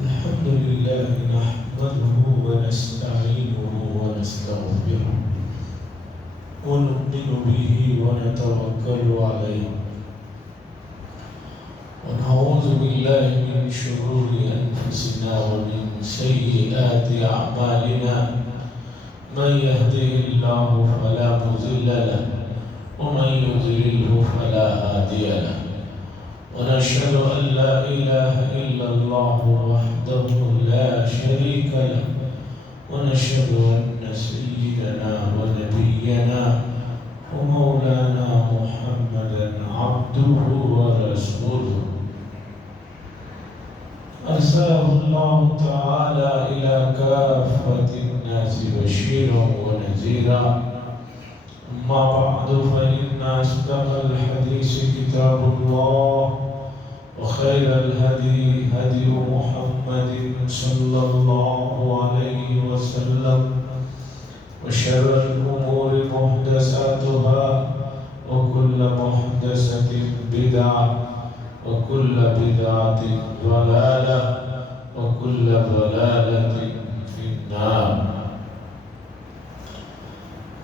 الحمد لله نحمده ونستعينه ونستغفره ونؤمن به ونتوكل عليه ونعوذ بالله من شرور أنفسنا ومن سيئات أعمالنا من يهده الله فلا مضل له ومن يضلله فلا هادي له ونشهد أن لا إله إلا الله وحده لا شريك له ونشهد أن سيدنا ونبينا ومولانا محمدا عبده ورسوله أرسله الله تعالى إلى كافة الناس بشيرا ونذيرا أما بعد فإن أصدق الحديث كتاب الله وخير الهدي هدي محمد صلى الله عليه وسلم وشر الأمور محدثاتها وكل محدثة بدعة وكل بدعة ضلالة وكل ضلالة في النار.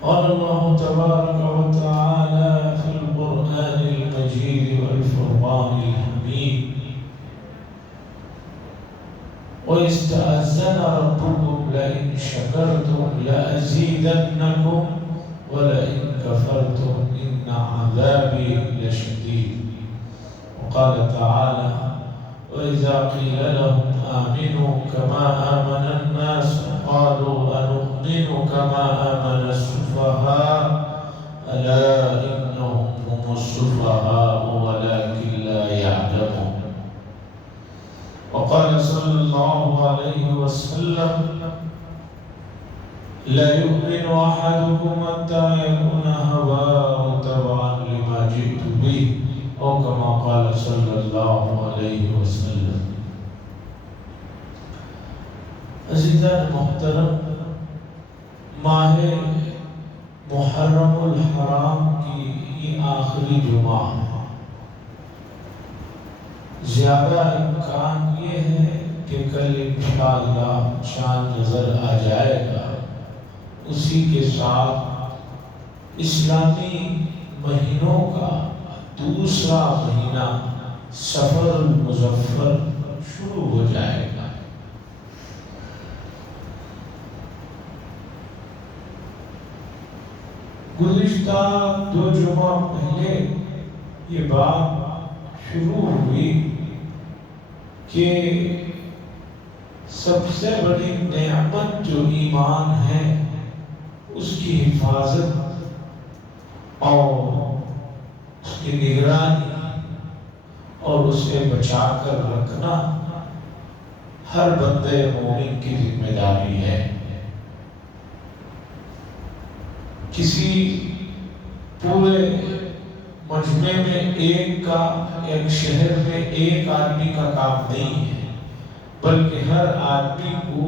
قال الله تبارك وتعالى في القرآن المجيد والفرقان الحميد وَإِسْتَأَذَّنَ رَبُّكُمْ لَئِنْ شَكَرْتُمْ لَأَزِيدَنَّكُمْ وَلَئِنْ كَفَرْتُمْ إِنَّ عَذَابِي لَشَدِيدٌ. وقال تعالى وَإِذَا قِيلَ لَهُمْ آمِنُوا كَمَا آمَنَ النَّاسُ قَالُوا أَنُؤْمِنُ كَمَا آمَنَ السُّفَهَاءُ أَلَا إِنَّهُمْ هُمُ السُّفَهَاءُ وَلَكِنْ لَا يَعْلَمُونَ. وقال صلى الله عليه وسلم لا يؤمن أحدكم حتى يكون هواه تبعا لما جئت به أو كما قال صلى الله عليه وسلم. عزیزان محترم، ماہ محرم الحرام کی یہ آخری جمعہ ہے. زیادہ امکان یہ ہے کہ کل انشاءاللہ چاند نظر آ جائے گا. اسی کے ساتھ اسلامی مہینوں کا دوسرا مہینہ سفر المظفر شروع ہو جائے گا. گزشتہ 2 جمعہ پہلے یہ بات شروع ہوئی کہ سب سے بڑی نعمت جو ایمان ہے اس کی حفاظت اور اس کی نگرانی اور اسے بچا کر رکھنا ہر بندے مومن کی ذمہ داری ہے. کسی پورے مجمع میں ایک شہر میں ایک آدمی کا کام نہیں ہے، بلکہ ہر آدمی کو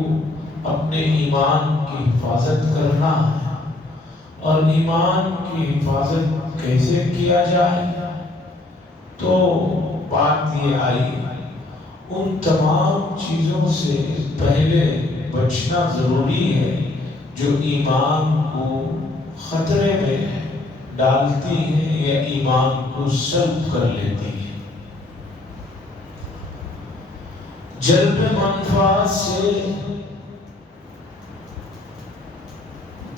اپنے ایمان کی حفاظت کرنا ہے. اور ایمان کی حفاظت کیسے کیا جائے؟ تو بات یہ آئی ان تمام چیزوں سے پہلے بچنا ضروری ہے جو ایمان کو خطرے میں ڈالتی ہیں یا ایمان کو سلب کر لیتی ہیں. جلب منفعت سے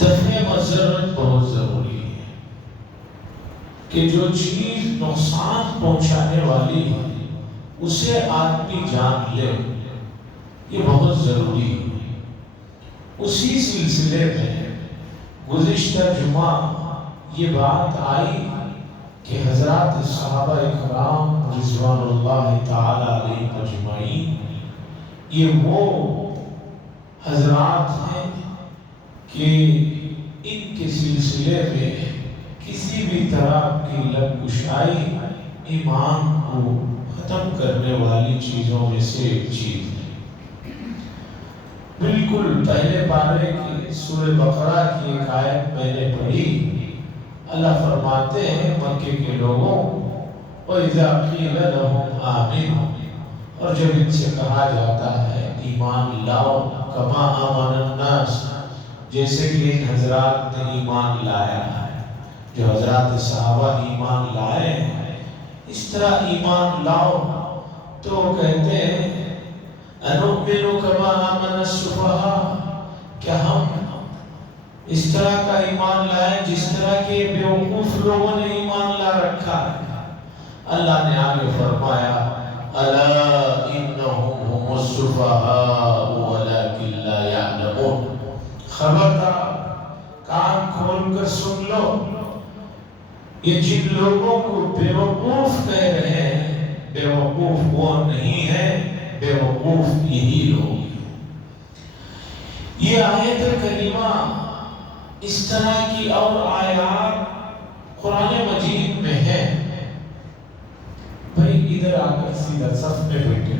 دفع مضرت بہت ضروری ہے کہ جو چیز نقصان پہنچانے والی ہے اسے آدمی جان لے، یہ بہت ضروری ہے. اسی سلسلے میں گزشتہ جمعہ یہ بات آئی کہ حضرات صحابہ اکرام رضوان اللہ تعالی علیہ اجمعین یہ وہ حضرات ہیں کہ ان کے سلسلے میں کسی بھی طرح کی لگکشائی ایمان کو ختم کرنے والی چیزوں میں سے ایک چیز ہے. بالکل پہلے پارے کی سورہ بقرہ کی ایک آیت میں نے پڑھی. اللہ فرماتے ہیں مکے کے لوگوں وَإِذَا قِيلَ لَهُمْ آمِنُوا اور جب ان سے کہا جاتا ہے ایمان لاؤ کما آمن الناس، جیسے کہ ان حضرات نے ایمان لایا ہے، جو حضرات صحابہ ایمان لائے ہیں اس طرح ایمان لاؤ، تو کہتے ہیں انؤمن کما آمن السفہاء، کیا ہم اس طرح کا ایمان لائیں جس طرح کے بیوقوف لوگوں نے ایمان لا رکھا ہے۔ اللہ نے آگے فرمایا الا انہم هم السفہاء ولکن لا یعلمون، خبردار کان کھول کر سن لو، یہ جن لوگوں کو بیوقوف کہہ رہے ہیں، بیوقوف وہ نہیں ہے، بیوقوف یہی لوگ ہیں۔ یہ آیت کریمہ اس طرح کی اور آیات قرآن مجید میں ہے۔ بھائی ادھر آ کر سیدھا صف میں بیٹھے،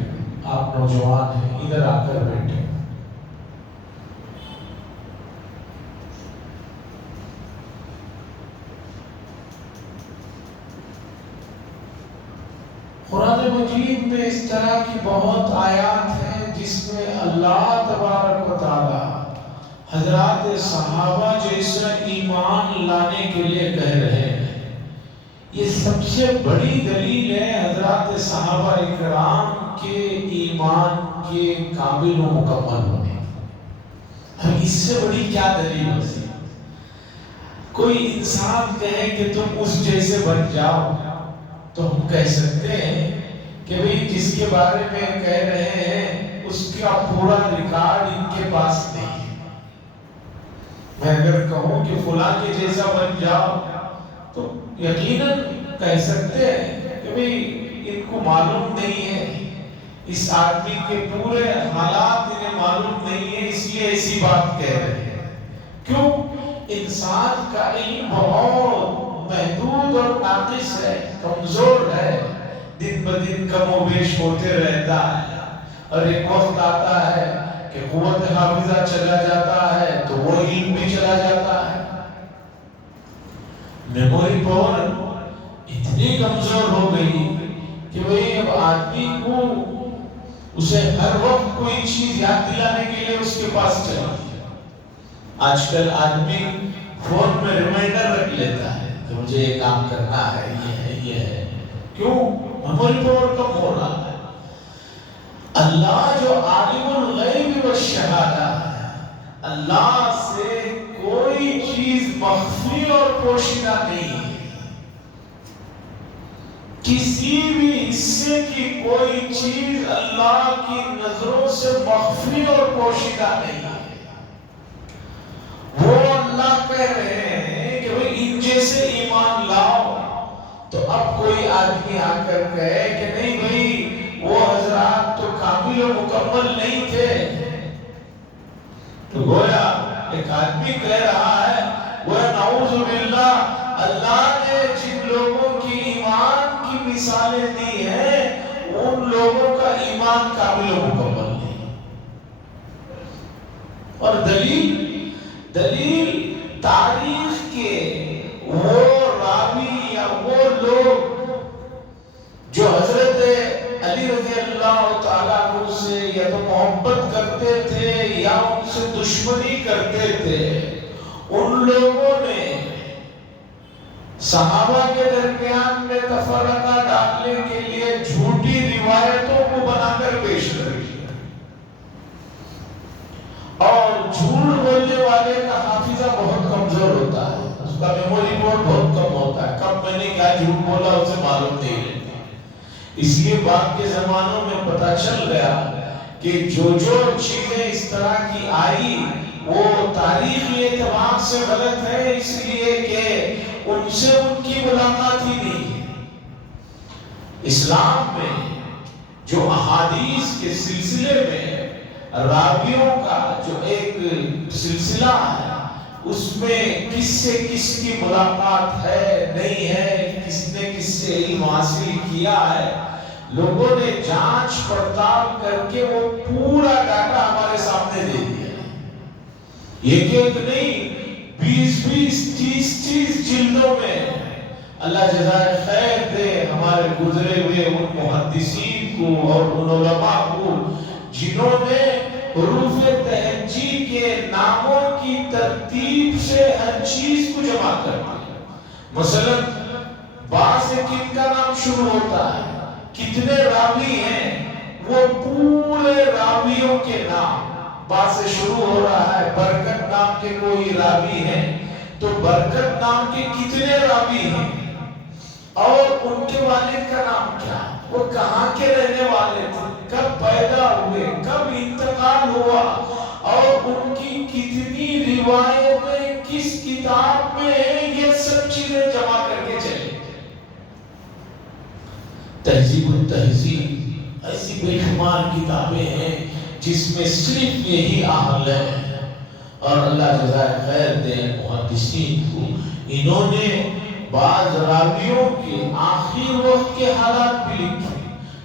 آپ نوجوان ہیں، ادھر آ کر بیٹھے۔ قرآن مجید میں اس طرح کی بہت آیات ہیں جس میں اللہ تبارک و تعالی حضرات صحابہ جیسا ایمان لانے کے لیے کہہ رہے ہیں۔ یہ سب سے بڑی دلیل ہے حضرات صحابہ اکرام کے ایمان کے کامل و مکمل ہونے۔ ہم اس سے بڑی کیا دلیل ہو سکتی؟ کوئی انسان کہے کہ تم اس جیسے بن جاؤ تو ہم کہہ سکتے ہیں کہ بھئی جس کے بارے میں کہہ رہے ہیں اس کا پورا ریکارڈ ان کے پاس نہیں ہے۔ میں اگر کہوں کہ فلاں کے جیسا بن جاؤ تو یقیناً کہہ سکتے ہیں کہ بھئی ان کو معلوم نہیں ہے، اس آدمی کے پورے حالات انہیں معلوم نہیں ہے، اس لیے ایسی بات کہہ رہے ہیں۔ کیوں؟ انسان کا علم بہت محدود اور ناقص ہے، کمزور ہے، دن بدن کم و بیش ہوتے رہتا ہے، اور ایک وقت آتا ہے کہ قوت حافظہ چلا جاتا ہے تو وہ علم بھی چلا جاتا ہے۔ میموری پاور اتنی کمزور ہو گئی کہ بھئی اب آدمی کو اسے ہر وقت کوئی چیز یاد دلانے کے لیے اس کے پاس چاہیے۔ آج کل آدمی فون میں ریمائنڈر رکھ لیتا ہے کہ مجھے یہ کام کرنا ہے، یہ ہے۔ کیوں؟ میموری پاور کم ہو رہا ہے۔ اللہ جو عالم الغیب والشہادہ ہے، اللہ سے کوئی چیز مخفی اور پوشیدہ نہیں ہے، کسی بھی حصے کی کوئی چیز اللہ کی نظروں سے مخفی اور پوشیدہ نہیں ہے۔ وہ اللہ کہہ رہے ہیں کہ بھئی ان جیسے ایمان لاؤ، تو اب کوئی آدمی آ کر کہے کہ نہیں بھئی وہ حضرات تو کامل و مکمل نہیں تھے، تو گویا ایک آدمی کہہ رہا ہے وہ نعوذ باللہ اللہ نے جن لوگوں کی ایمان کی مثالیں دی ہیں ان لوگوں کا ایمان کامل و مکمل نہیں۔ اور دلیل تاریخ کے وہ راوی یا وہ لوگ جو حضرت علی رضی اللہ تعالیٰ عنہ سے یا تو محبت کرتے تھے یا ان سے دشمنی کرتے تھے، ان لوگوں نے صحابہ کے درمیان میں تفرقہ ڈالنے کے لیے جھوٹی روایتوں کو بنا کر پیش کر دیا، اور جھوٹ بولنے والے کا حافظہ بہت کمزور ہوتا ہے، اس کا میموری پاور بہت کم ہوتا ہے، کب میں نے کیا جھوٹ بولا اسے معلوم نہیں رہتا۔ اس لیے بعد کے زمانوں میں پتہ چل گیا کہ جو چیزیں اس طرح کی آئی وہ تاریخی اعتبار سے غلط ہے، اس لیے کہ ان سے ان کی ملاقات ہی نہیں ہے۔ اسلام میں جو احادیث کے سلسلے میں راویوں کا جو ایک سلسلہ ہے، اس میں کس سے کس کی ملاقات ہے نہیں ہے، کس نے کس سے علم حاصل کیا ہے، لوگوں نے جانچ پڑتال کر کے وہ پورا ڈاٹا ہمارے سامنے دے دیا۔ ایک نہیں 20-20 30-30 جلدوں میں اللہ جزائے خیر دے ہمارے گزرے ہوئے ان محدثین کو اور ان علماء کو جنہوں نے حروف تہجی کے ناموں کی ترتیب سے ہر چیز کو جمع کر دیا۔ مثلا با سے کن کا نام شروع ہوتا ہے، کتنے راوی ہیں، وہ پورے راویوں کے نام با سے شروع ہو رہا ہے۔ برکت نام کے کوئی راوی ہیں تو برکت نام کے کتنے راوی ہیں، اور ان کے والد کا نام کیا، وہ کہاں کے رہنے والے تھے، کب پیدا ہوئے، کب انتقال ہوا، اور ان کی کتنی روایتیں کس کتاب میں ہیں، یہ سب چیزیں جمع کر کے چلے۔ تہذیب التہذیب ایسی بے شمار کتابیں ہیں جس میں صرف یہی عمل ہے، اور اللہ جزائے خیر دے محدثین کو، انہوں نے بعض راویوں کے آخر وقت کے حالات بھی لکھے۔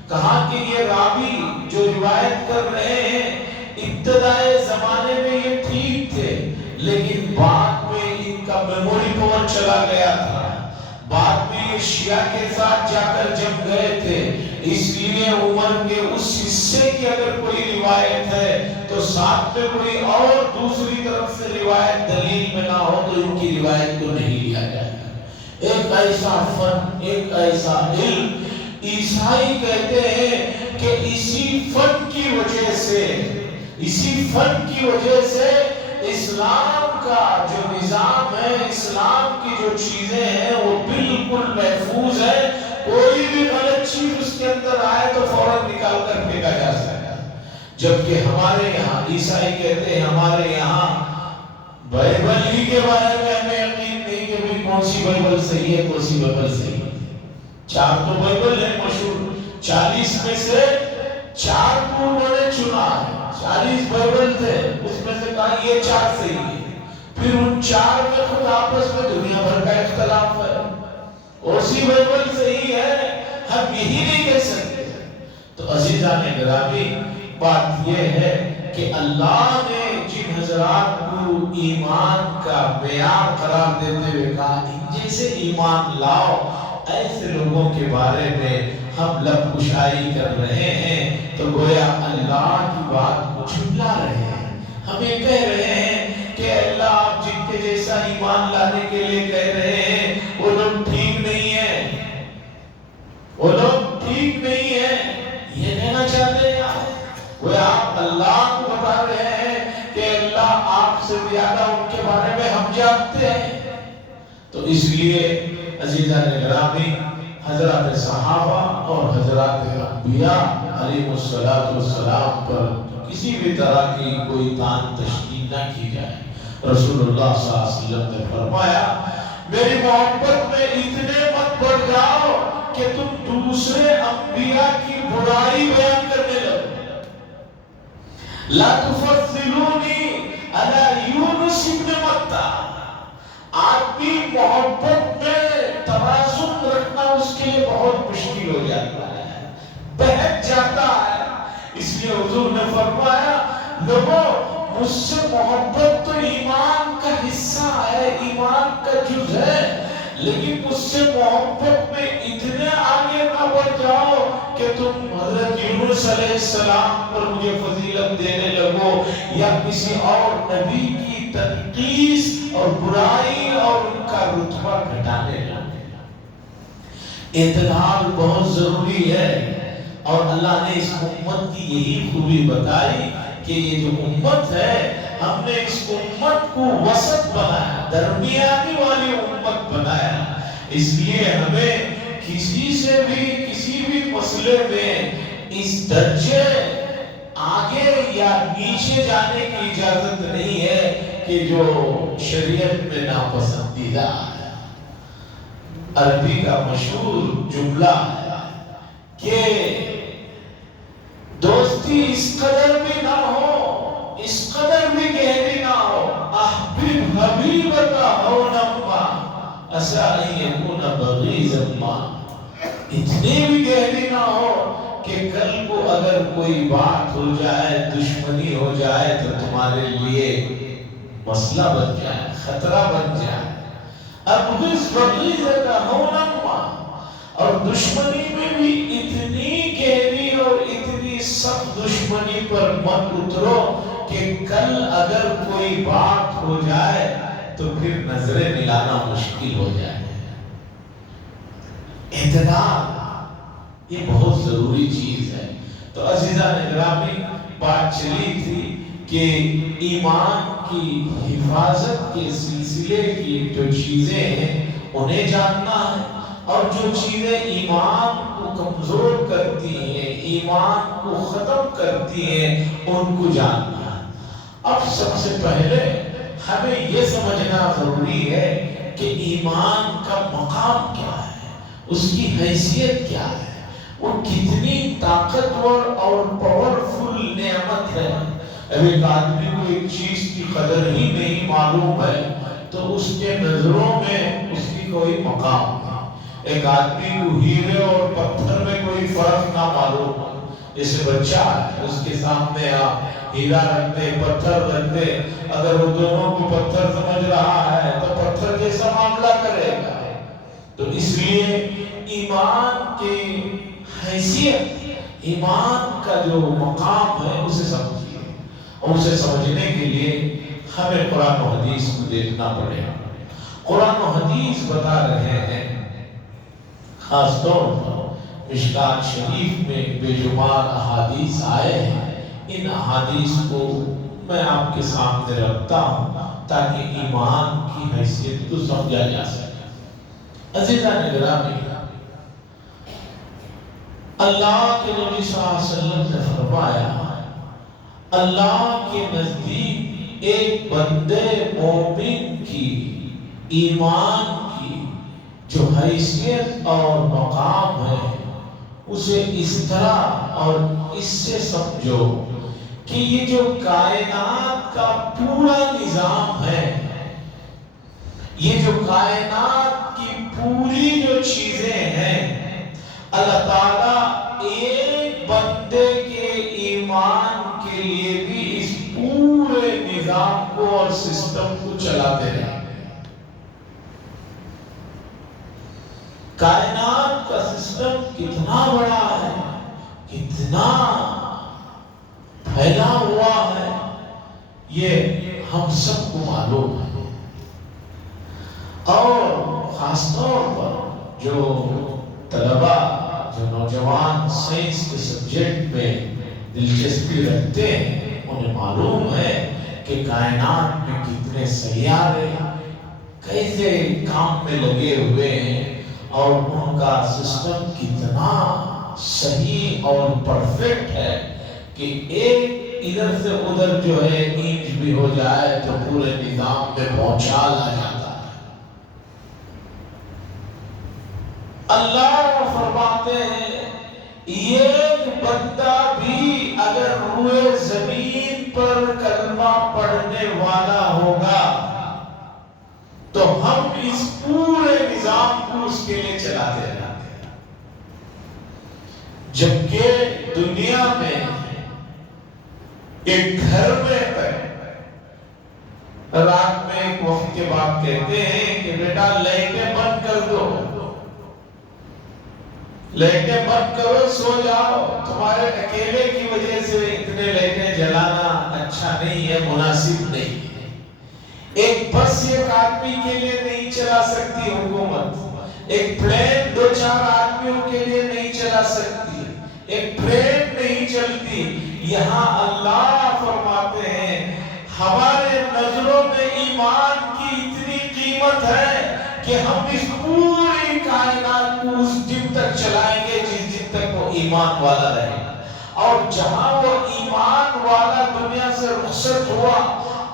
کہا کہ یہ راوی جو روایت کر رہے ہیں ابتدائے زمانے میں یہ ٹھیک تھے، لیکن بعد میں ان کا میموری پاور چلا گیا تھا، بعد میں یہ شیعہ کے ساتھ جا کر جم گئے تھے، اس لیے عمر کے اس حصے کی اگر کوئی روایت ہے تو ساتھ میں کوئی اور دوسری طرف سے روایت دلیل میں نہ ہو تو ان کی روایت کو نہیں لیا جائے گا۔ ایک ایسا فن، ایک ایسا علم، عیسائی کہتے ہیں کہ اسی فن کی وجہ سے اسلام کا جو نظام ہے، اسلام کی جو چیزیں ہیں وہ بالکل محفوظ ہے، کوئی بھی غلط چیز اس کے اندر آئے تو فوراً نکال کر پھینکا جا سکتا ہے۔ جبکہ ہمارے یہاں عیسائی کہتے ہیں ہمارے یہاں بائبل ہی کے بارے میں ہمیں یقین نہیں کہ بھی کون سی بائبل صحیح ہے، کون سی بائبل صحیح ہے۔ 4 تو بائبل ہے مشہور، 40 میں سے 4 کو انہوں نے چنا ہے، 40 بائبل تھے، اس میں سے کہا یہ 4 صحیح ہے۔ پھر ان 4 میں خود آپس میں دنیا بھر کا اختلاف ہے، اسی بائبل صحیح ہے، ہم یہی نہیں کہہ سکتے۔ تو عزیزان گرامی، بات یہ ہے کہ اللہ نے جن حضرات کو ایمان کا معیار قرار دیتے ہوئے کہا ان جیسے ایمان لاؤ، ایسے لوگوں کے بارے میں ہم لب کشائی کر رہے ہیں تو گویا اللہ کی بات کو جھٹلا رہے ہیں، ہمیں کہہ رہے ہیں کہ اللہ آپ جن کے جیسا ایمان لانے کے لیے کہہ رہے ہیں وہ لوگ ٹھیک نہیں ہیں، وہ لوگ ٹھیک نہیں ہیں، یہ کہنا چاہتے ہیں آپ، وہ آپ اللہ کو بتا رہے ہیں کہ اللہ آپ سے زیادہ ان کے بارے میں ہم جانتے ہیں۔ تو اس لیے عزیزان گرامی، حضرات صحابہ اور حضرات انبیاء علیہ السلام پر کسی بھی طرح کی کوئی تان تشکیل نہ کی جائے۔ رسول اللہ صلی اللہ علیہ وسلم نے فرمایا میری محبت میں اتنے مت بڑھ جاؤ کہ تم دوسرے انبیاء کی برائی بیان کرنے لگو۔ لا تفضلونی علی یونس ابن متى، آدمی محبت میں توازن رکھنا اس کے لیے بہت مشکل ہو جاتا ہے، بہک جاتا ہے۔ اس لیے حضور نے فرمایا لوگوں مجھ سے محبت تو ایمان کا حصہ ہے، ایمان کا جز ہے، لیکن مجھ سے محبت میں اتنے آگے نہ بڑھ جاؤ کہ تم حضرت یونس علیہ السلام پر مجھے فضیلت دینے لگو یا کسی اور نبی کی تنقیص اور برائی اور ان کا رتبہ گھٹانے لگو۔ اعتدال بہت ضروری ہے، اور اللہ نے اس امت کی یہی خوبی بتائی کہ یہ جو امت ہے ہم نے اس امت کو وسط بنایا، درمیانی والی امت بنایا، اس لیے ہمیں کسی سے بھی کسی بھی مسئلے میں اس درجے آگے یا نیچے جانے کی اجازت نہیں ہے کہ جو شریعت میں ناپسندیدہ ہے۔ عربی کا مشہور جملہ ہے کہ دوستی اس قدر بھی نہ ہو، اس قدر بھی گہری نہ ہو، احبب حبیبک ہونما عسى ان يكون بغيضا ما، اتنی بھی گہری نہ ہو کہ کل کو اگر کوئی بات ہو جائے، دشمنی ہو جائے تو تمہارے لیے مسئلہ بن جائے، خطرہ بن جائے۔ ابغض بغیضک ہونا، اور دشمنی میں بھی اتنی گہری اور اتنی سخت دشمنی پر مت اترو کہ کل اگر کوئی بات ہو جائے تو پھر نظریں ملانا مشکل ہو جائے۔ اعتدال یہ بہت ضروری چیز ہے۔ تو عزیزان گرامی، بات چلی تھی کہ ایمان کی حفاظت کے سلسلے کی جو چیزیں ہیں انہیں جاننا ہے، اور جو چیزیں ایمان کو کمزور کرتی ہیں، ایمان کو ختم کرتی ہیں، ان کو جاننا ہے۔ اب سب سے پہلے ہمیں یہ سمجھنا ضروری ہے کہ ایمان کا مقام کیا ہے، اس کی حیثیت کیا ہے، وہ کتنی طاقتور اور پاورفل نعمت ہے۔ اب ایک آدمی کو ایک چیز کی قدر ہی نہیں معلوم ہے تو اس کے نظروں میں اس کی کوئی مقام نہیں۔ ایک آدمی کو ہیرے اور پتھر میں کوئی فرق نہ معلوم ہو، جیسے بچہ ہے، اس کے سامنے آپ ہیرا رکھ دے، پتھر رکھ دے، اگر وہ دونوں کو پتھر سمجھ رہا ہے تو پتھر جیسا معاملہ کرے گا۔ تو اس لیے ایمان کی حیثیت، ایمان کا جو مقام ہے اسے سمجھیے، اور اسے سمجھنے کے لیے ہمیں قرآن و حدیث کو دیکھنا پڑے گا۔ قرآن و حدیث بتا رہے ہیں، خاص طور پر مشکات شریف میں بے شمار احادیث آئے ہیں، ان احادیث کو میں آپ کے سامنے رکھتا ہوں تاکہ ایمان کی حیثیت کو سمجھا جا سکے۔ عزیزان گرامی، اللہ کے نبی صلی اللہ علیہ وسلم نے فرمایا، اللہ کے نزدیک ایک بندے مومن کی ایمان کی جو حیثیت اور مقام ہے اسے اس طرح اور اس سے سمجھو کہ یہ جو کائنات کا پورا نظام ہے، یہ جو کائنات کی پوری جو چیزیں ہیں، اللہ تعالیٰ ایک بندے کے ایمان کے لیے بھی اس پورے نظام کو اور سسٹم کو چلاتے رہے۔ کائنات کا سسٹم کتنا بڑا ہے، کتنا پھیلا ہوا ہے، یہ ہم سب کو معلوم ہے۔ اور خاص طور پر جو طلباء، جو نوجوان سائنس کے سبجیکٹ میں دلچسپی رکھتے ہیں، انہیں معلوم ہے کہ کائنات میں کتنے سیارے کیسے کام میں لگے ہوئے ہیں، اور ان کا سسٹم کتنا صحیح اور پرفیکٹ ہے کہ ایک ادھر سے ادھر جو ہے اینچ بھی ہو جائے تو پورے نظام میں بھونچال آ جاتا ہے۔ اللہ فرماتے ہیں ایک بندہ بھی اگر روئے زمین پر کلمہ پڑھنے والا ہوگا تو ہم اس پورے نظام کو اس کے لیے چلاتے رہتے ہیں۔ جبکہ دنیا میں ایک گھر میں رات میں ایک وقت کے بعد کہتے ہیں کہ بیٹا لائٹیں بند کر دو، لائٹیں بند کرو، سو جاؤ، تمہارے اکیلے کی وجہ سے اتنے لائٹیں جلانا اچھا نہیں ہے، مناسب نہیں ہے۔ ایک بس ایک آدمی کے لیے نہیں چلا سکتی حکومت، ایک پلین دو چار آدمیوں کے لیے نہیں چلا سکتی، ایک ٹرین نہیں چلتی۔ یہاں اللہ فرماتے ہیں ہمارے نظروں میں ایمان کی اتنی قیمت ہے کہ ہم اس پوری کائنات کو اس دن تک چلائیں گے جس دن تک وہ ایمان والا رہے گا، اور جہاں وہ ایمان والا دنیا سے رخصت ہوا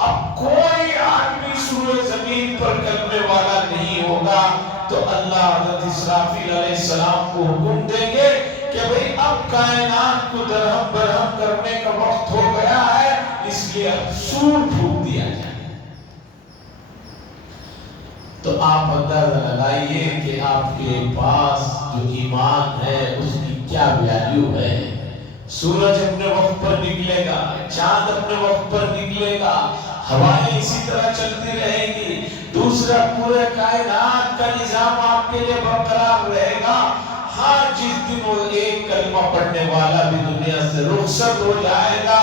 اب کوئی آدمی سوئے زمین پر کلمے والا نہیں ہوگا۔ تو اللہ حضرت اسرافیل علیہ السلام کو حکم دیں گے کہ بھئی اب کائنات کو درہم برہم کرنے کا وقت ہو گیا ہے، اس لیے اب سور پھونک دیا جائے۔ تو آپ اندازہ لگائیے کہ آپ کے پاس جو ایمان ہے اس کی کیا ویلیو ہے۔ سورج اپنے وقت پر نکلے گا، چاند اپنے وقت پر نکلے گا، ہوائیں اسی طرح چلتی رہیں گی، دوسرا پورے کائنات کا نظام آپ کے لیے برقرار رہے گا. ہاں جس دن وہ ایک کلمہ پڑھنے والا بھی دنیا سے رخصت ہو جائے گا,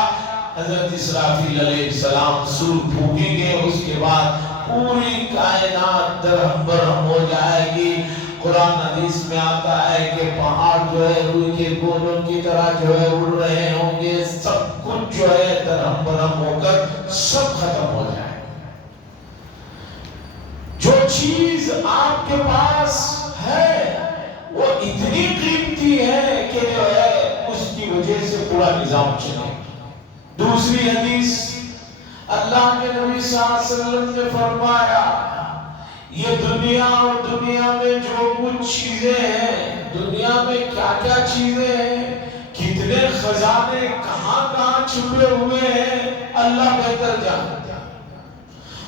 حضرت اسرافیل علیہ السلام سور پھونکیں گے, اس کے بعد پوری کائنات درہم برہم ہو جائے گی. قرآن حدیث میں آتا ہے کہ پہاڑ جو ہے روئی کے گولوں کی طرح جو ہے اڑ رہے ہوں گے, سب کچھ جو ہے درہم برہم ہو کر سب ختم ہو جائے. جو چیز آپ کے پاس ہے وہ اتنی قیمتی ہے کہ جو ہے اس کی وجہ سے پورا نظام چلے. دوسری حدیث اللہ کے نبی صلی اللہ علیہ وسلم نے فرمایا, یہ دنیا اور دنیا میں جو کچھ چیزیں ہیں, دنیا میں کیا کیا چیزیں ہیں, کتنے خزانے کہاں کہاں چھپے ہوئے ہیں, اللہ بہتر جانتا ہے.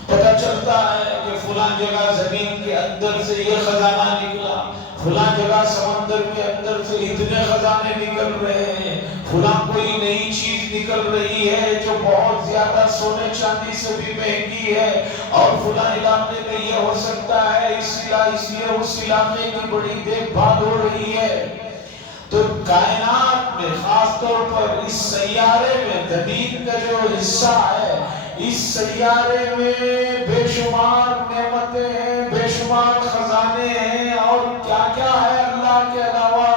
پتہ چلتا ہے کہ فلاں جگہ زمین کے اندر سے یہ خزانہ نکلا, فلاں جگہ سمندر کے اندر سے اتنے خزانے نکل رہے ہیں, فلاں کوئی نئی چیز نکل رہی ہے جو بہت زیادہ سونے چاندی سے بھی مہنگی ہے, اور فلاں علاقے میں یہ ہو سکتا ہے, اس لیے اس علاقے کی بڑی دیکھ بھال ہو رہی ہے. تو کائنات میں خاص طور پر اس سیارے میں زمین کا جو حصہ ہے, اس سیارے میں بے شمار نعمتیں ہیں, بے شمار خزانے ہیں, اور کیا کیا ہے اللہ کے علاوہ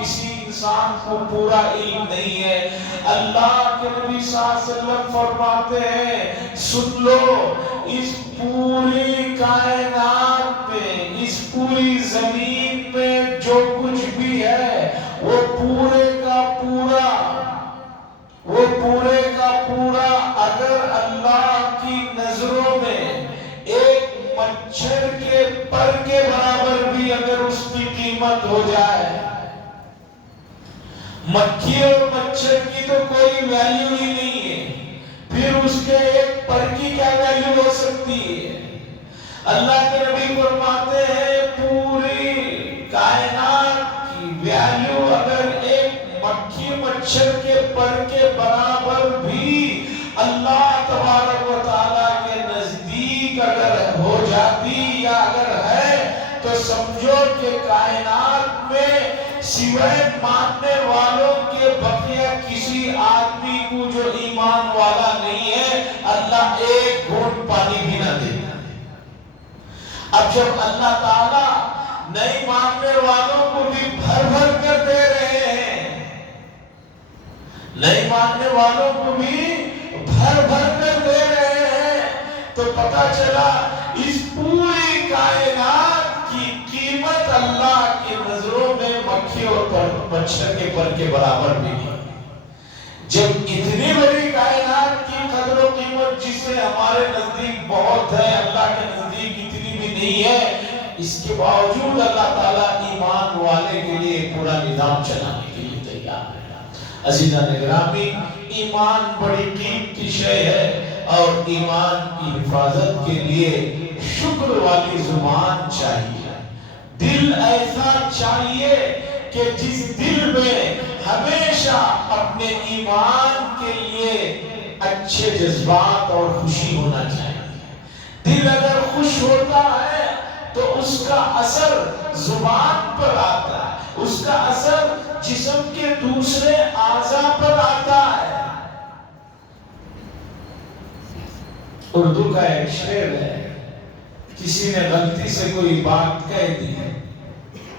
کسی انسان کو پورا علم نہیں ہے. اللہ کے نبی صلی اللہ علیہ وسلم فرماتے ہیں, سن لو, اس پوری کائنات میں, اس پوری زمین میں جو کچھ بھی ہے وہ پورے کا پورا اگر اللہ کی نظروں میں ایک مچھر کے پر کے برابر بھی اگر اس کی قیمت ہو جائے, مکھی اور مچھر کی تو کوئی ویلیو ہی نہیں ہے, پھر اس کے ایک پر کی کیا ویلیو ہو سکتی ہے. اللہ کے نبی فرماتے ہیں پوری کائنات کی ویلیو اگر ایک مکھی مچھر کے پر کے برابر بھی اللہ تبارک و تعالیٰ کے نزدیک اگر ہو جاتی یا اگر ہے, تو سمجھو کہ کائنات میں سوائے ماننے والوں کے بقیہ کسی آدمی کو جو ایمان والا نہیں ہے, اللہ ایک گھونٹ پانی بھی نہ دیتا. اب جب اللہ تعالیٰ نہیں ماننے والوں کو بھی بھر بھر کر دے رہے ہیں, نہیں ماننے والوں کو بھی بھر بھر کر دے رہے ہیں, تو پتہ چلا اس پوری کائنات کی قیمت اللہ کی نظروں میں مکھی اور مچھر کے پر کے برابر بھی نہیں. جب اتنی بڑی کائنات کی قدر و قیمت جسے ہمارے نزدیک بہت ہے, اللہ کے نزدیک اتنی بھی نہیں ہے, اس کے باوجود اللہ تعالیٰ ایمان والے کے لیے پورا نظام چلانے کے لیے تیار ہے. عزیزان گرامی, ایمان بڑی قیمتی شے ہے, اور ایمان کی حفاظت کے لیے شکر والی زبان چاہیے, دل ایسا چاہیے کہ جس دل میں ہمیشہ اپنے ایمان کے لیے اچھے جذبات اور خوشی ہونا چاہیے. دل اگر خوش ہوتا ہے تو اس کا اثر زبان پر آتا ہے, اس کا اثر جسم کے دوسرے اعضاء پر آتا ہے. اردو کا ایک شعر ہے, کسی نے غلطی سے کوئی بات کہہ دی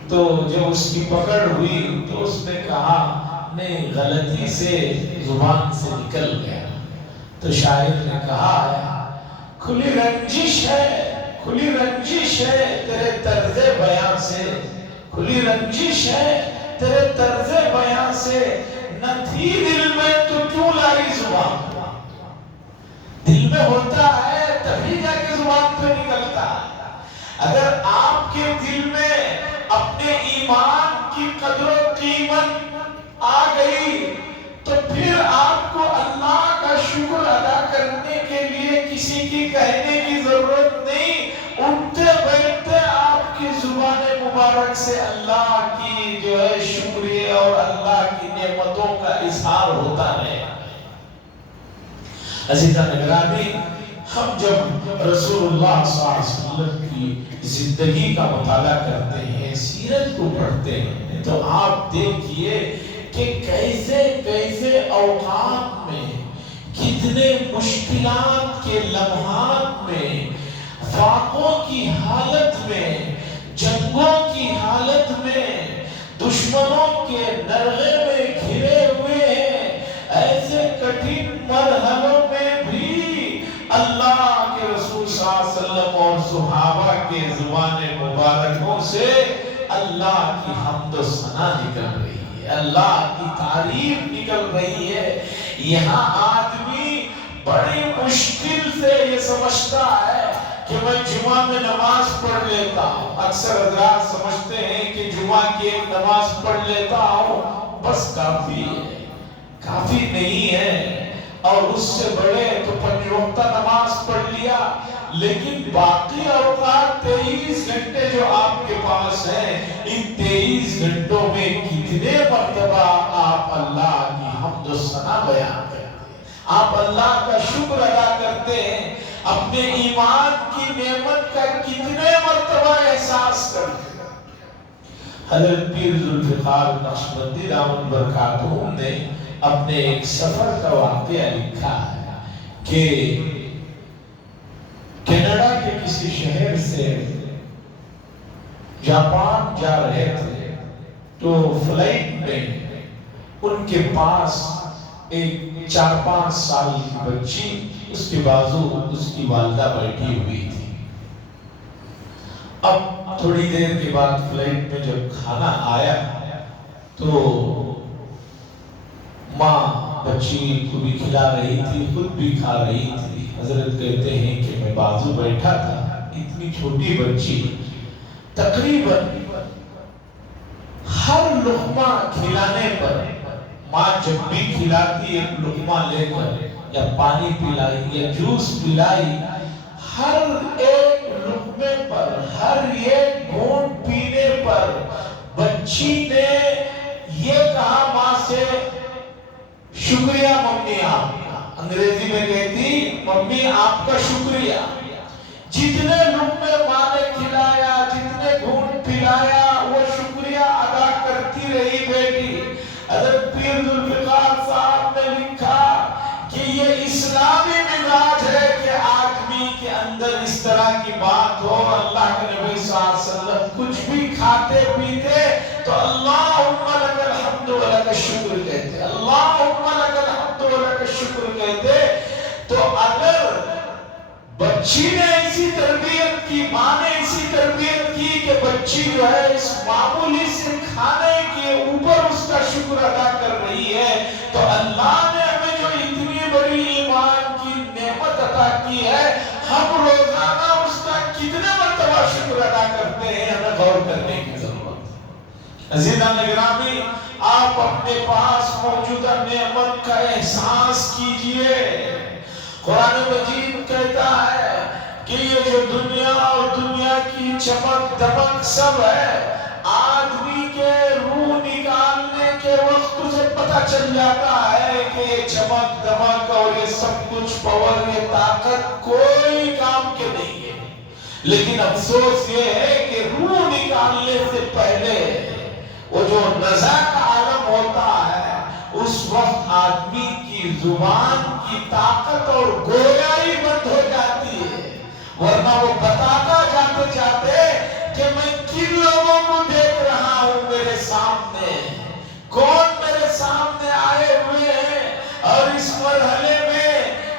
تو جب اس کی پکڑ ہوئی تو اس نے کہا نہیں, غلطی سے زبان سے نکل گیا. تو شاعر نے کہا ہے, کھلی رنجش ہے, کھلی رنجش ہے تیرے طرز بیان سے, کھلی رنجش ہے تیرے طرز بیان سے, نہ تھی دل میں تو کیوں لائی زبان. دل میں ہوتا ہے تبھی جا کے زبان پہ نکلتا ہے. اگر آپ کے دل میں اپنے ایمان کی قدر و قیمت آ گئی تو پھر آپ کو اللہ کا شکر ادا کرنے کے لیے کسی کی کہنے کی ضرورت نہیں. اٹھتے بیٹھتے آپ کی زبان مبارک سے اللہ کی جو ہے شکریہ اور اللہ کی نعمتوں کا اظہار ہوتا رہے. عزیزان گرامی, ہم جب رسول اللہ صلی اللہ علیہ وسلم کی زندگی کا مطالعہ کرتے ہیں، سیرت کو پڑھتے ہیں، تو آپ دیکھیے کہ کیسے کیسے اوقات میں، کتنے مشکلات کے لمحات میں، فاقوں کی حالت میں، جنگوں کی حالت میں، دشمنوں کے نرغے میں گھرے ہوئے ہیں، ایسے کٹھن مرحلوں میں بھی اللہ کے رسول صلی اللہ علیہ وسلم اور صحابہ کے زبان مبارکوں سے اللہ کی حمد و ثنا نکل رہی ہے، اللہ کی تعریف نکل رہی ہے۔ یہاں آدمی بڑی مشکل سے یہ سمجھتا ہے کہ میں جمعہ میں نماز پڑھ لیتا ہوں، اکثر حضرات سمجھتے ہیں کہ جمعہ کی ایک نماز پڑھ لیتا ہوں بس کافی ہے، کافی نہیں ہے، اور اس سے بڑے تو 5 وقتہ نماز پڑھ لیا، لیکن باقی اوقات 23 گھنٹے جو آپ کے پاس ہیں، ان 23 گھنٹوں میں کتنے مرتبہ آپ اللہ کی حمد و ثنا بیان کرتے ہیں، آپ اللہ کا شکر ادا کرتے ہیں، اپنے ایمان کی نعمت کا کتنے مرتبہ احساس کرتے ہیں۔ حضرت پیر ذوالفقار نقشبندی دامن برکاتہ نے اپنے ایک سفر کا واقعہ لکھا ہے کہ کینیڈا کے کسی شہر سے جاپان جا رہے تھے، تو فلائٹ میں ان کے پاس ایک 4-5 سال کی بچی، اس کے بازو اس کی والدہ بیٹھی ہوئی تھی۔ اب تھوڑی دیر کے بعد فلائٹ میں جب کھانا آیا تو ماں بچی کو بھی کھلا رہی تھی، خود بھی کھا رہی تھی۔ حضرت کہتے ہیں کہ میں بازو بیٹھا تھا، اتنی چھوٹی بچی تقریباً ہر لقمہ کھلانے پر، ماں جب بھی کھلاتی ایک لقمہ لے کر یا پانی پلائی یا جوس پلائی، ہر ایک لقمے پر، ہر ایک گھونٹ پینے پر بچی نے یہ کہا ماں سے، شکریہ ممی آپ کا۔ انگریزی میں کہتی ممی آپ کا شکریہ، جتنے لقمے ماں نے کھلایا، جتنے گھونٹ پلایا، وہ شکریہ ادا کرتی رہی بیٹی۔ حضرت پیر ذوالفقار صاحب نے لکھا کہ یہ اسلامی مزاج ہے کہ آدمی کے اندر اس طرح کی بات ہو۔ اللہ کے نبی صلی اللہ علیہ وسلم کچھ بھی کھاتے پیتے تو اللہم لک الحمد و لک الشکر کہتے، اللہم لک الحمد و لک الشکر کہتے۔ تو اگر بچی نے ایسی تربیت کی، ماں نے ایسی تربیت کی کہ بچی جو ہے اس معمولی سے کھانے کے اوپر اس کا شکر ادا کر رہی ہے، تو اللہ نے ہمیں جو اتنی بڑی ایمان کی نعمت عطا کی ہے، ہم روزانہ اس کا کتنے مرتبہ شکر ادا کرتے ہیں، ہمیں غور کرنے کی ضرورت ہے۔ عزیزان گرامی، آپ اپنے پاس موجودہ نعمت کا احساس کیجئے۔ قرآن مجید کہتا ہے کہ یہ جو دنیا اور دنیا کی چمک دمک سب ہے، آدمی کے روح نکالنے کے وقت اسے پتہ چل جاتا ہے کہ یہ چمک دمک اور یہ سب کچھ پاور، یہ طاقت کوئی کام کے نہیں ہے۔ لیکن افسوس یہ ہے کہ روح نکالنے سے پہلے وہ جو نزع کا عالم ہوتا ہے، اس وقت آدمی کی زبان کی طاقت اور گویائی بند ہو جاتی ہے، ورنہ وہ بتاتا جاتے جاتے کہ میں کن لوگوں کو دیکھ رہا ہوں میرے سامنے، کون میرے سامنے آئے ہوئے ہیں، اور اس مرحلے میں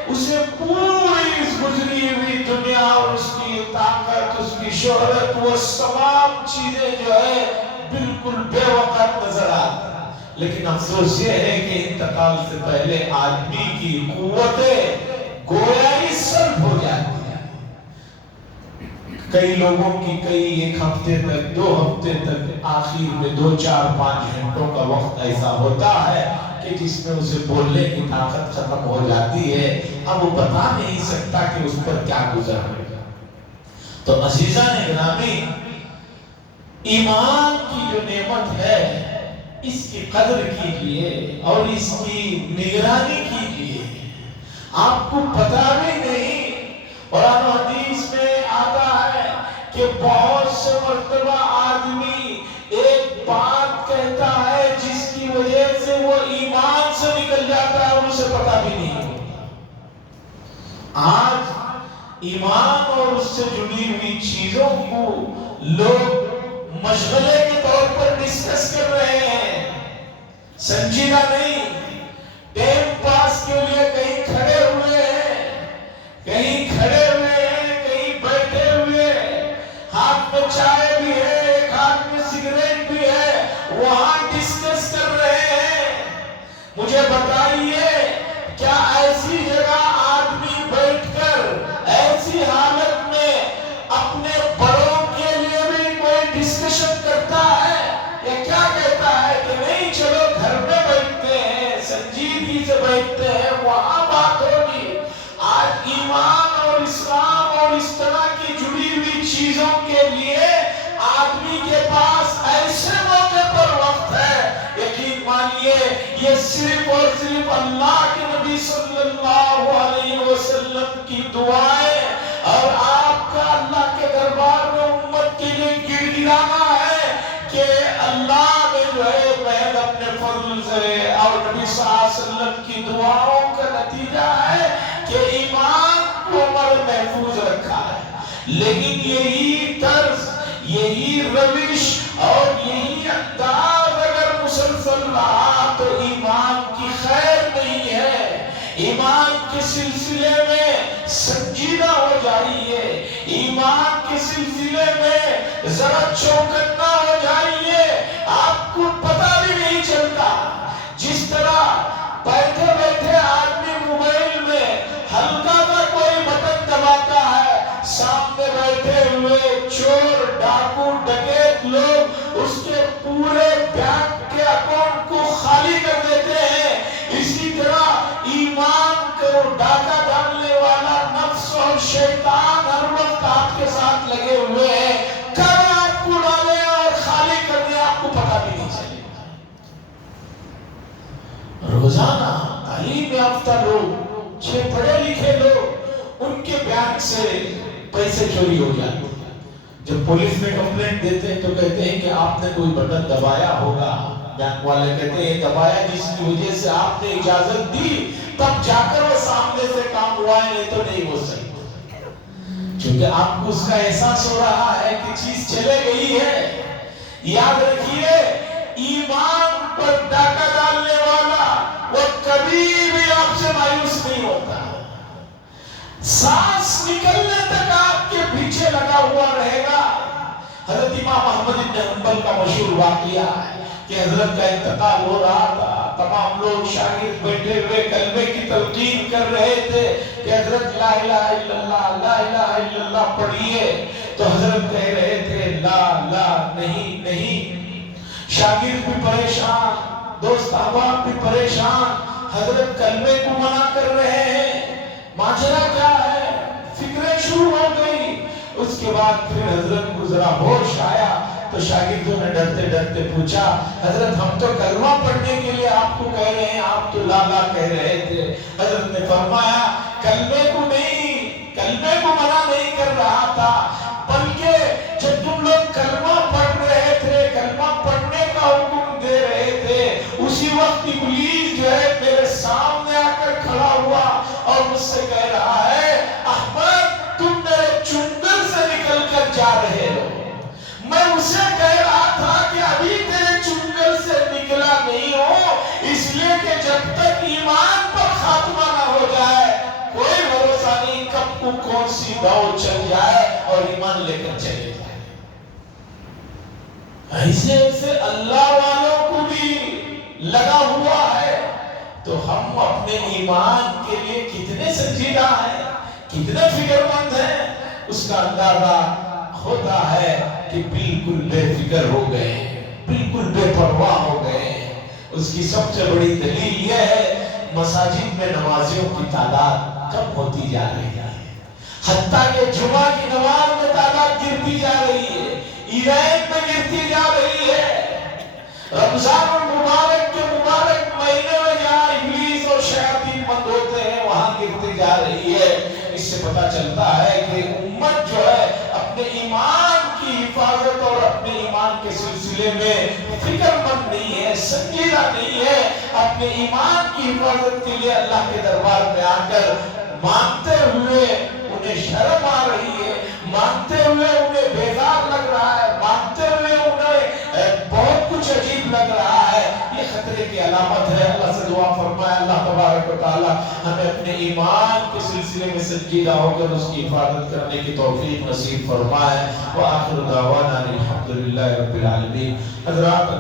اسے پوری اس گزری ہوئی دنیا اور اس کی طاقت، اس کی شہرت، وہ تمام چیزیں جو ہے بالکل بے وقت نظر آتا ہے۔ لیکن افسوس یہ ہے کہ انتقال سے پہلے آدمی کی قوتیں گویائی سلب ہو جاتی ہے۔ کئی لوگوں کی کئی 1 ہفتے تک، 2 ہفتے تک، آخر میں 2-4-5 گھنٹوں کا وقت ایسا ہوتا ہے کہ جس میں اسے بولنے کی طاقت ختم ہو جاتی ہے، اب وہ بتا نہیں سکتا کہ اس پر کیا گزر رہا ہے۔ تو عزیزان گرامی، ایمان کی جو نعمت ہے اس کی قدر کیجئے اور اس کی نگرانی کیجئے۔ آپ کو پتہ بھی نہیں قرآن و حدیث میں آتا ہے کہ بہت سے مرتبہ آدمی ایک بات کہتا ہے جس کی وجہ سے وہ ایمان سے نکل جاتا ہے اور اسے پتہ بھی نہیں ہوتا۔ آج ایمان اور اس سے جڑی ہوئی چیزوں کو لوگ مشغلے کے طور پر ڈسکس کر رہے ہیں، سنجیدہ نہیں، ٹائم پاس کے لیے کہیں کھڑے ہوئے ہیں، کہیں کھڑے ہوئے ہیں، کہیں بیٹھے ہوئے ہیں، ہاتھ میں چائے بھی ہے، ایک ہاتھ میں سگریٹ بھی ہے، وہاں ڈسکس کر رہے ہیں۔ مجھے بتائیے کیا ایسی جگہ آدمی بیٹھ کر ایسی حالت میں اپنے بڑوں کے لیے بھی کوئی ڈسکشن کرتا ہے یا کیا کہتا ہے کہ نہیں چلو گھر میں بیٹھتے ہیں، سنجیدگی سے بیٹھتے ہیں، وہاں بات ہوگی۔ آج ایمان اور اسلام اور اس طرح کی جڑی ہوئی چیزوں کے لیے آدمی کے پاس ایسے موقع پر وقت ہے، یقین مانیے یہ صرف اور صرف اللہ کے نبی صلی اللہ علیہ وسلم کی دعائیں اور آپ کا اللہ کے دربار میں امت کے لیے گڑ گڑانا ہے کہ اللہ نے جو ہے محض اپنے فضل سے اور نبی صلی اللہ علیہ وسلم کی دعاؤں کا نتیجہ ہے کہ ایمان کو ہمارے محفوظ رکھا ہے۔ لیکن یہی طرز، یہی روش اور یہی انداز اگر مسلسل رہا تو ایمان کی خیر نہیں ہے۔ ایمان کے سلسلے میں سنجیدہ ہو جائیے، ایمان کے سلسلے میں ذرا چوکنا ہو جائیے، آپ کو پتہ بھی نہیں چلتا۔ جس طرح بیٹھے بیٹھے آدمی موبائل میں ہلکا سا کوئی بٹن دباتا ہے، سامنے بیٹھے ہوئے چور، ڈاکو، ڈکیت لوگ اس کے پورے بینک کے اکاؤنٹ کو خالی کر دیتے ہیں، اسی طرح ایمان کو ڈاکہ ڈالنے والا نفس اور شیطان ہر وقت آپ کے ساتھ لگے ہوئے ہیں، کب آپ کو ڈالے اور خالی کر دیں آپ کو پتہ بھی نہیں چلے گا۔ روزانہ تعلیم یافتہ لوگ، چھ پڑھے لکھے لوگ، ان کے بینک سے پیسے چوری ہو جاتے ہیں۔ جب پولیس میں کمپلینٹ دیتے ہیں تو کہتے ہیں کہ آپ نے کوئی بٹن دبایا ہوگا، بینک والے کہتے ہیں دبایا جس کی وجہ سے آپ نے اجازت دی تب جا کر وہ سامنے سے کام ہوا ہے، نہیں تو نہیں ہو سکتا۔ چونکہ آپ کو اس کا احساس ہو رہا ہے کہ چیز چلے گئی ہے۔ یاد رکھیے ایمان پر ڈاکہ ڈالنے والا وہ کبھی بھی آپ سے مایوس نہیں ہوتا، سانس نکلنے تک آپ کے پیچھے لگا ہوا رہے گا۔ حضرت امام احمد بن حنبل کا مشہور واقعہ ہے کہ حضرت کا انتقال ہو رہا تھا، تمام لوگ شاگرد بیٹھے ہوئے کلمے کی تلقین کر رہے تھے کہ حضرت لا الہ الا اللہ، لا الہ الا اللہ پڑھیے، تو حضرت کہہ رہے تھے لا لا نہیں نہیں۔ شاگرد بھی پریشان، دوست احباب بھی پریشان، حضرت کلمے کو منع کر رہے ہیں، ماجرا کیا ہے؟ فکریں شروع ہو گئی۔ اس کے بعد پھر حضرت کو ذرا ہوش آیا تو شاگردوں نے ڈرتے ڈرتے پوچھا حضرت ہم تو کلمہ پڑھنے کے لیے آپ کو کہہ رہے ہیں، آپ تو لا لا کہہ رہے تھے۔ حضرت نے فرمایا کلمے کو نہیں، کلمے کو منع نہیں کر رہا تھا، بلکہ جب تم لوگ کلمہ پڑھ رہے تھے، کلمہ پڑھنے کا حکم دے رہے تھے، اسی وقت ابلیس جو ہے میرے سامنے آ کر کھڑا ہوا اور مجھ سے کہہ رہا ہے احمد تم میرے چنگل سے نکل کر جا رہے ہو۔ میں اسے کہہ رہا تھا کہ ابھی تیرے چنگل سے نکلا نہیں ہو، اس لیے کہ جب تک ایمان پر خاتمہ نہ ہو جائے کوئی بھروسہ نہیں کب کو کون سی دوڑ چل جائے اور ایمان لے کر چلے جائے۔ ایسے ایسے اللہ والوں کو بھی لگا ہوا ہے، تو ہم اپنے ایمان کے لیے کتنے سنجیدہ ہیں، کتنے فکر مند ہیں، اس کا اندازہ ہوتا ہے کہ بالکل بے فکر ہو گئے، بالکل بے پرواہ ہو گئے۔ اس کی سب سے بڑی دلیل یہ ہے مساجد میں نمازیوں کی تعداد کم ہوتی جا رہی ہے، حتیٰ کہ جمعہ کی نماز میں تعداد گرتی جا رہی ہے، عیدین میں گرتی جا رہی ہے۔ رمضان المبارک کے مبارک مہینے میں جہاں ابلیس اور شیاطین بند ہوتے ہیں وہاں گرتی جا رہی ہے۔ اس سے پتہ چلتا ہے کہ امت جو ہے اپنے ایمان کی حفاظت اور اپنے ایمان کے سلسلے میں فکر مند نہیں ہے، سنجیدہ نہیں ہے، اپنے ایمان کی حفاظت کے لیے اللہ کے دربار میں آ کر مانگتے ہوئے انہیں شرم آ رہی ہے، مانگتے ہوئے انہیں بیزار لگ رہا ہے، مانگتے ہوئے انہیں بہت کچھ عجیب لگ رہا ہے، یہ خطرے کی علامت ہے۔ اللہ سے دعا فرمائے اللہ تبارک و تعالی ہمیں اپنے ایمان کے سلسلے میں سنجیدہ ہو کر اس کی حفاظت کرنے کی توفیق نصیب فرمائے۔ وآخر دعوانا الحمدللہ رب العالمین۔ حضرات